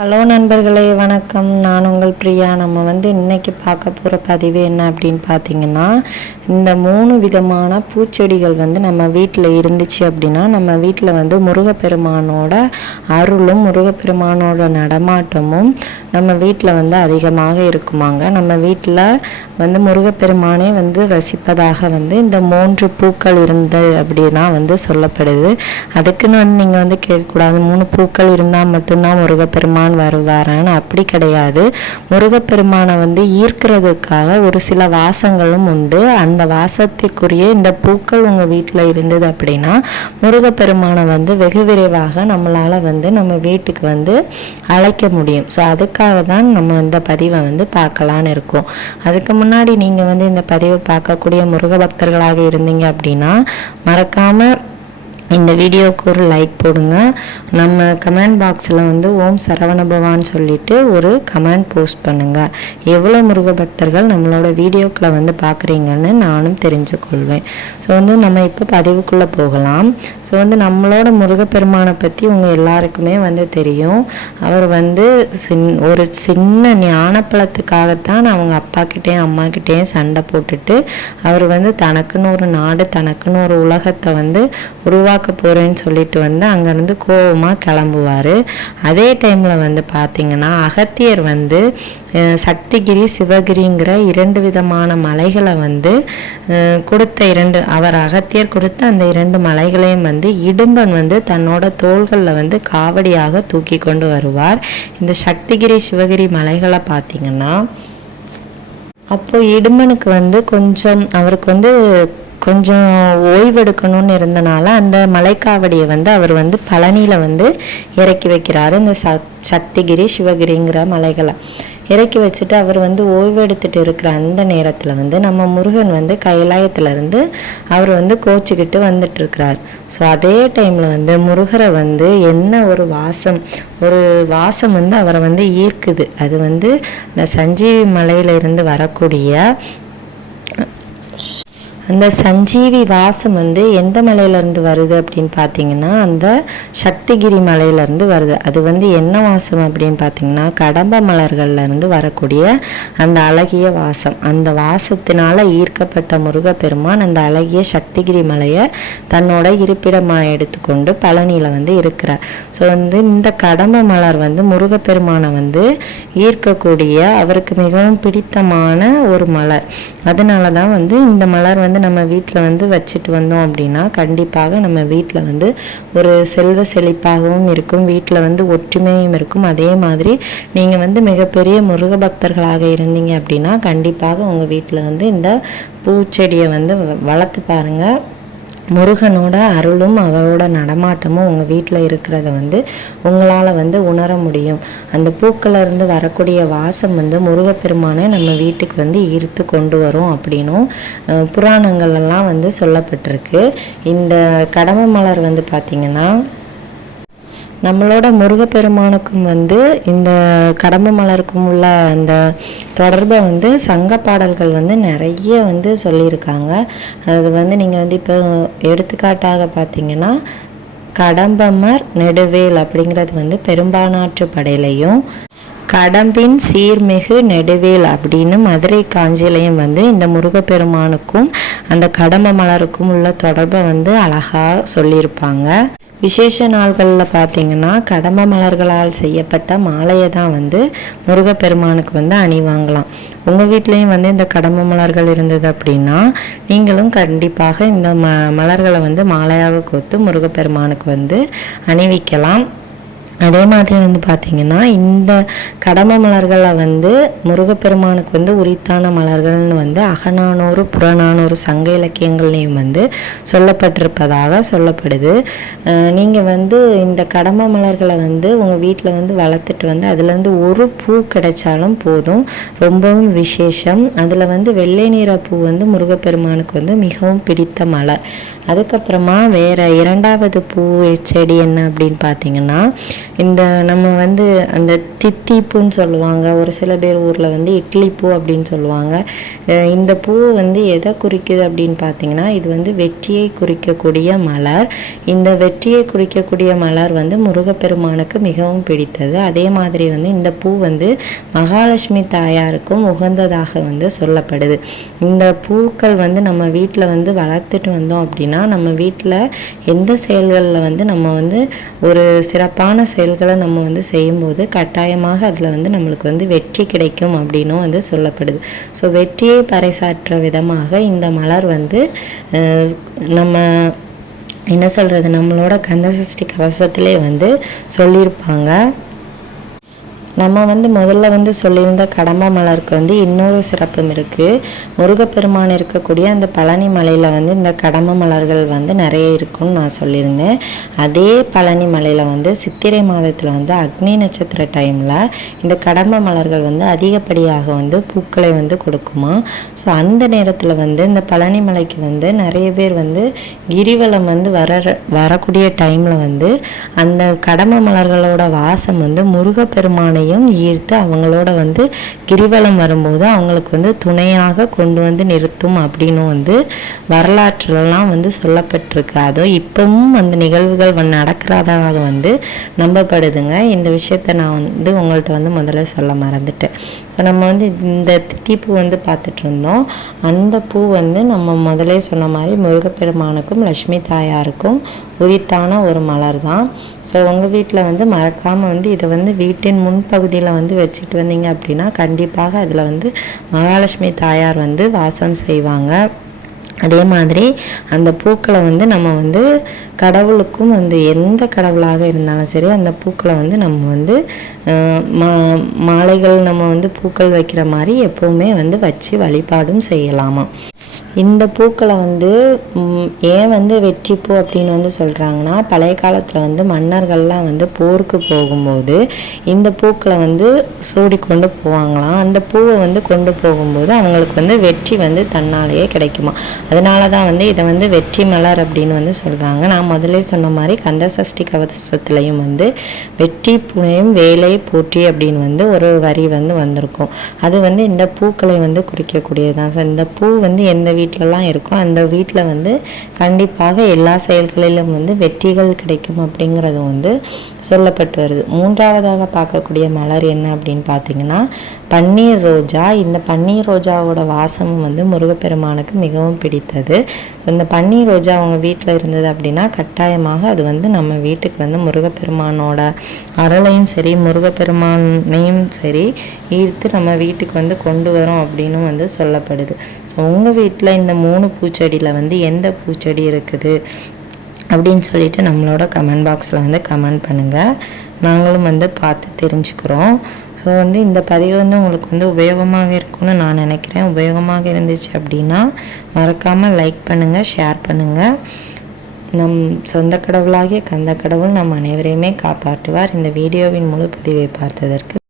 Hello நண்பர்களே, வணக்கம். நான் உங்கள் பிரியா. நம்ம இன்னைக்கு பார்க்க போகிற பதிவு என்ன அப்படின்னு பார்த்தீங்கன்னா, இந்த 3 விதமான பூச்செடிகள் நம்ம வீட்டில் இருந்துச்சு அப்படின்னா, நம்ம வீட்டில் முருகப்பெருமானோட அருளும் முருகப்பெருமானோட நடமாட்டமும் நம்ம வீட்டில் அதிகமாக இருக்குமாங்க. நம்ம வீட்டில் முருகப்பெருமானே வசிப்பதாக இந்த 3 பூக்கள் இருந்து அப்படின்னா சொல்லப்படுது. அதுக்குன்னு நீங்கள் கேட்கக்கூடாது, 3 பூக்கள் இருந்தால் மட்டும்தான் முருகப்பெருமான் வருவாரான்னு. அப்படி கிடையாது. முருகப்பெருமானை ஈர்க்கிறதுக்காக ஒரு சில வாசங்களும் உண்டு. அந்த வாசத்திற்குரிய இந்த பூக்கள் உங்கள் வீட்டில் இருந்தது அப்படின்னா முருகப்பெருமானை வெகு விரைவாக நம்மளால் நம்ம வீட்டுக்கு அழைக்க முடியும். ஸோ அதுக்காக தான் நம்ம இந்த பதிவை பார்க்கலான்னு இருக்கோம். அதுக்கு முன்னாடி நீங்கள் இந்த பதிவை பார்க்கக்கூடிய முருக பக்தர்களாக இருந்தீங்க அப்படின்னா மறக்காமல் இந்த வீடியோவுக்கு ஒரு லைக் போடுங்க. நம்ம கமெண்ட் பாக்ஸில் ஓம் சரவணபவான்னு சொல்லிட்டு ஒரு கமெண்ட் போஸ்ட் பண்ணுங்கள். எவ்வளோ முருக பக்தர்கள் நம்மளோட வீடியோக்களை பார்க்குறீங்கன்னு நானும் தெரிஞ்சுக்கொள்வேன். ஸோ நம்ம இப்போ பதிவுக்குள்ளே போகலாம். ஸோ நம்மளோட முருகப்பெருமானை பற்றி உங்கள் எல்லாருக்குமே தெரியும். அவர் ஒரு சின்ன ஞானப்பழத்துக்காகத்தான் அவங்க அப்பாக்கிட்டேயும் அம்மாக்கிட்டேயும் சண்டை போட்டுட்டு அவர் தனக்குன்னு ஒரு நாடு, தனக்குன்னு ஒரு உலகத்தை உருவாக்க போகிறேன்னு சொல்லிட்டு அங்கேருந்து கோபமாக கிளம்புவார். அதே டைமில் பார்த்தீங்கன்னா அகத்தியர் சக்திகிரி சிவகிரிங்கிற 2 விதமான மலைகளை கொடுத்த அவர் அகத்தியர் கொடுத்த அந்த 2 மலைகளையும் இடும்பன் தன்னோட தோள்களில் காவடியாக தூக்கி கொண்டு வருவார். இந்த சக்திகிரி சிவகிரி மலைகளை பார்த்தீங்கன்னா அப்போ இடும்பனுக்கு கொஞ்சம் அவருக்கு கொஞ்சம் ஓய்வெடுக்கணும்னு இருந்தனால அந்த மலைக்காவடியை அவர் பழனியில் இறக்கி வைக்கிறாரு. இந்த சக்திகிரி சிவகிரிங்கிற மலைகளை இறக்கி வச்சுட்டு அவர் ஓய்வெடுத்துட்டு இருக்கிற அந்த நேரத்தில் நம்ம முருகன் கைலாயத்திலேருந்து அவர் கோச்சிக்கிட்டு வந்துட்டுருக்கிறார். ஸோ அதே டைமில் முருகரை என்ன ஒரு வாசம் அவரை ஈர்க்குது. அது இந்த சஞ்சீவி மலையிலிருந்து வரக்கூடிய அந்த சஞ்சீவி வாசம் எந்த மலையிலேருந்து வருது அப்படின்னு பார்த்தீங்கன்னா அந்த சக்திகிரி மலையிலேருந்து வருது. அது என்ன வாசம் அப்படின்னு பார்த்தீங்கன்னா கடம்ப மலர்கள்லேருந்து வரக்கூடிய அந்த அழகிய வாசம். அந்த வாசத்தினால ஈர்க்கப்பட்ட முருகப்பெருமான் அந்த அழகிய சக்திகிரி மலையை தன்னோட இருப்பிடமாக எடுத்துக்கொண்டு பழனியில் இருக்கிறார். ஸோ இந்த கடம்ப மலர் முருகப்பெருமானை ஈர்க்கக்கூடிய அவருக்கு மிகவும் பிடித்தமான ஒரு மலர். அதனால தான் இந்த மலர் நம்ம வீட்டில் வச்சுட்டு வந்தோம் அப்படின்னா கண்டிப்பாக நம்ம வீட்டில் ஒரு செல்வ செழிப்பாகவும் இருக்கும், வீட்டில் ஒற்றுமையும் இருக்கும். அதே மாதிரி நீங்கள் மிகப்பெரிய முருக பக்தர்களாக இருந்தீங்க அப்படின்னா கண்டிப்பாக உங்கள் வீட்டில் இந்த பூச்செடியை வளர்த்து பாருங்கள். முருகனோட அருளும் அவரோட நடமாட்டமும் உங்கள் வீட்டில் இருக்கிறத உங்களால் உணர முடியும். அந்த பூக்களிலிருந்து வரக்கூடிய வாசம் முருகப்பெருமானை நம்ம வீட்டுக்கு ஈர்த்து கொண்டு வரும் அப்படின்னும் புராணங்கள்லாம் சொல்லப்பட்டிருக்கு. இந்த கடம்ப மலர் பார்த்திங்கன்னா நம்மளோட முருகப்பெருமானுக்கும் இந்த கடம்ப மலருக்கும் உள்ள அந்த தொடர்பை சங்க பாடல்கள் நிறைய சொல்லியிருக்காங்க. அது நீங்கள் இப்போ எடுத்துக்காட்டாக பார்த்தீங்கன்னா கடம்பமர் நெடுவேல் அப்படிங்கிறது பெரும்பானாற்று படையிலையும் கடம்பின் சீர்மிகு நெடுவேல் அப்படின்னு மதுரை காஞ்சிலையும் இந்த முருகப்பெருமானுக்கும் அந்த கடம்ப மலருக்கும் உள்ள தொடர்பை அழகாக சொல்லியிருப்பாங்க. விசேஷ நாள்களில் பார்த்தீங்கன்னா கடம்ப மலர்களால் செய்யப்பட்ட மாலையை தான் முருகப்பெருமானுக்கு அணிவாங்கலாம். உங்கள் வீட்லேயும் இந்த கடம்ப மலர்கள் இருந்தது அப்படின்னா நீங்களும் கண்டிப்பாக இந்த மலர்களை மாலையாக கோர்த்து முருகப்பெருமானுக்கு அணிவிக்கலாம். அதே மாதிரி பார்த்தீங்கன்னா இந்த கடம்ப மலர்களை முருகப்பெருமானுக்கு உரித்தான மலர்கள்னு அகநானூறு புறநானூறு சங்க இலக்கியங்கள்லையும் சொல்லப்பட்டிருப்பதாக சொல்லப்படுது. நீங்கள் இந்த கடம்ப மலர்களை உங்கள் வீட்டில் வளர்த்துட்டு அதுலேருந்து ஒரு பூ கிடைச்சாலும் போதும், ரொம்பவும் விசேஷம். அதில் வெள்ளை நிற பூ முருகப்பெருமானுக்கு மிகவும் பிடித்த மலர். அதுக்கப்புறமா வேறு 2வது பூ செடி என்ன அப்படின்னு பார்த்தீங்கன்னா இந்த நம்ம வந்து அந்த தித்திப்பூன்னு சொல்லுவாங்க, ஒரு சில பேர் ஊரில் வந்து இட்லி பூ அப்படின்னு சொல்லுவாங்க. இந்த பூ வந்து எதை குறிக்குது அப்படின்னு பார்த்தீங்கன்னா, இது வந்து வெற்றியை குறிக்கக்கூடிய மலர். இந்த வெற்றியை குறிக்கக்கூடிய மலர் வந்து முருகப்பெருமானுக்கு மிகவும் பிடித்தது. அதே மாதிரி வந்து இந்த பூ வந்து மகாலட்சுமி தாயாருக்கும் உகந்ததாக வந்து சொல்லப்படுது. இந்த பூக்கள் வந்து நம்ம வீட்டில் வந்து வளர்த்துட்டு வந்தோம் அப்படின்னா, நம்ம வீட்டில் எந்த செயல்களில் வந்து நம்ம வந்து ஒரு சிறப்பான செயல்களை நம்ம வந்து செய்யும்போது கட்டாயமாக அதில் வந்து நம்மளுக்கு வந்து வெற்றி கிடைக்கும் அப்படின்னும் வந்து சொல்லப்படுது. ஸோ வெற்றியை பறைசாற்ற விதமாக இந்த மலர் வந்து நம்ம என்ன சொல்கிறது, நம்மளோட கந்தசஷ்டி கவசத்திலே வந்து சொல்லியிருப்பாங்க. நம்ம வந்து முதல்ல வந்து சொல்லியிருந்த கடம்ப மலருக்கு வந்து இன்னொரு சிறப்பும் இருக்குது. முருகப்பெருமான் இருக்கக்கூடிய அந்த பழனி மலையில் வந்து இந்த கடம்ப மலர்கள் வந்து நிறைய இருக்குன்னு நான் சொல்லியிருந்தேன். அதே பழனி மலையில் வந்து சித்திரை மாதத்தில் வந்து அக்னி நட்சத்திர டைமில் இந்த கடம்ப மலர்கள் வந்து அதிகப்படியாக வந்து பூக்களை வந்து கொடுக்குமா. ஸோ அந்த நேரத்தில் வந்து இந்த பழனி மலைக்கு வந்து நிறைய பேர் வந்து கிரிவலம் வந்து வரக்கூடிய டைமில் வந்து அந்த கடம்ப மலர்களோட வாசம் வந்து முருகப்பெருமானை ஈர்த்து அவங்களோட வந்து கிரிவலம் வரும்போது அவங்களுக்கு வந்து துணையாக கொண்டு வந்து நிறுத்தும் அப்படின்னு வந்து வரலாற்றுலாம் வந்து சொல்லப்பட்டிருக்கு. அதுவும் இப்பவும் அந்த நிகழ்வுகள் நடக்கிறதாக வந்து நம்பப்படுதுங்க. இந்த விஷயத்த நான் வந்து உங்கள்கிட்ட வந்து முதல்ல சொல்ல மறந்துட்டேன். ஸோ நம்ம வந்து இந்த திட்டிப்பூ வந்து பார்த்துட்டு இருந்தோம். அந்த பூ வந்து நம்ம முதலே சொன்ன மாதிரி முருகப்பெருமானுக்கும் லட்சுமி தாயாருக்கும் உரித்தான ஒரு மலர் தான். ஸோ உங்கள் வீட்டில் வந்து மறக்காமல் வந்து இதை வந்து வீட்டின் முன்பகுதியில் வந்து வச்சுட்டு வந்தீங்க அப்படின்னா கண்டிப்பாக அதில் வந்து மகாலட்சுமி தாயார் வந்து வாசம் செய்வாங்க. அதே மாதிரி அந்த பூக்களை வந்து நம்ம வந்து கடவுளுக்கும் வந்து எந்த கடவுளாக இருந்தாலும் சரி அந்த பூக்களை வந்து நம்ம வந்து மாலைகள் நம்ம வந்து பூக்கள் வைக்கிற மாதிரி எப்போவுமே வந்து வச்சு வழிபாடும் செய்யலாமா. இந்த பூக்களை வந்து ஏன் வந்து வெற்றிப்பூ அப்படின்னு வந்து சொல்கிறாங்கன்னா, பழைய காலத்தில் வந்து மன்னர்கள்லாம் வந்து போருக்கு போகும்போது இந்த பூக்களை வந்து சூடி கொண்டு போவாங்களாம். அந்த பூவை வந்து கொண்டு போகும்போது அவங்களுக்கு வந்து வெற்றி வந்து தன்னாலேயே கிடைக்குமா. அதனால தான் வந்து இதை வந்து வெற்றி மலர் அப்படின்னு வந்து சொல்கிறாங்க. நான் முதலே சொன்ன மாதிரி கந்தசஷ்டி கவசத்துலேயும் வந்து வெற்றி புனையும் வேலை போற்றி அப்படின்னு வந்து ஒரு வரி வந்து வந்திருக்கும். அது வந்து இந்த பூக்களை வந்து குறிக்கக்கூடியது தான். ஸோ இந்த பூ வந்து எந்த வீட்டிலலாம் இருக்கும் அந்த வீட்டில் வந்து கண்டிப்பாக எல்லா செயல்களிலும் வந்து வெற்றிகள் கிடைக்கும் அப்படிங்கிறது வந்து சொல்லப்பட்டு வருது. மூன்றாவதாக பார்க்கக்கூடிய மலர் என்ன அப்படின்னு பார்த்தீங்கன்னா பன்னீர் ரோஜா. இந்த பன்னீர் ரோஜாவோட வாசமும் வந்து முருகப்பெருமானுக்கு மிகவும் பிடித்தது. ஸோ இந்த பன்னீர் ரோஜா அவங்க வீட்டில் இருந்தது அப்படின்னா கட்டாயமாக அது வந்து நம்ம வீட்டுக்கு வந்து முருகப்பெருமானோட அருளையும் சரி முருகப்பெருமானையும் சரி ஈர்த்து நம்ம வீட்டுக்கு வந்து கொண்டு வரோம் அப்படின்னு வந்து சொல்லப்படுது. ஸோ உங்கள் வீட்டில் இந்த 3 பூச்செடியில் வந்து எந்த பூச்செடி இருக்குது அப்படின்னு சொல்லிட்டு நம்மளோட கமெண்ட் பாக்ஸில் வந்து கமெண்ட் பண்ணுங்கள். நாங்களும் வந்து பார்த்து தெரிஞ்சுக்கிறோம். ஸோ வந்து இந்த பதிவு வந்து உங்களுக்கு வந்து உபயோகமாக இருக்கும்னு நான் நினைக்கிறேன். உபயோகமாக இருந்துச்சு அப்படின்னா மறக்காமல் லைக் பண்ணுங்கள், ஷேர் பண்ணுங்கள். நம் சொந்த கடவுளாகிய கந்த கடவுள் நம் அனைவரையுமே காப்பாற்றுவார். இந்த வீடியோவின் முழு பதிவை பார்த்ததற்கு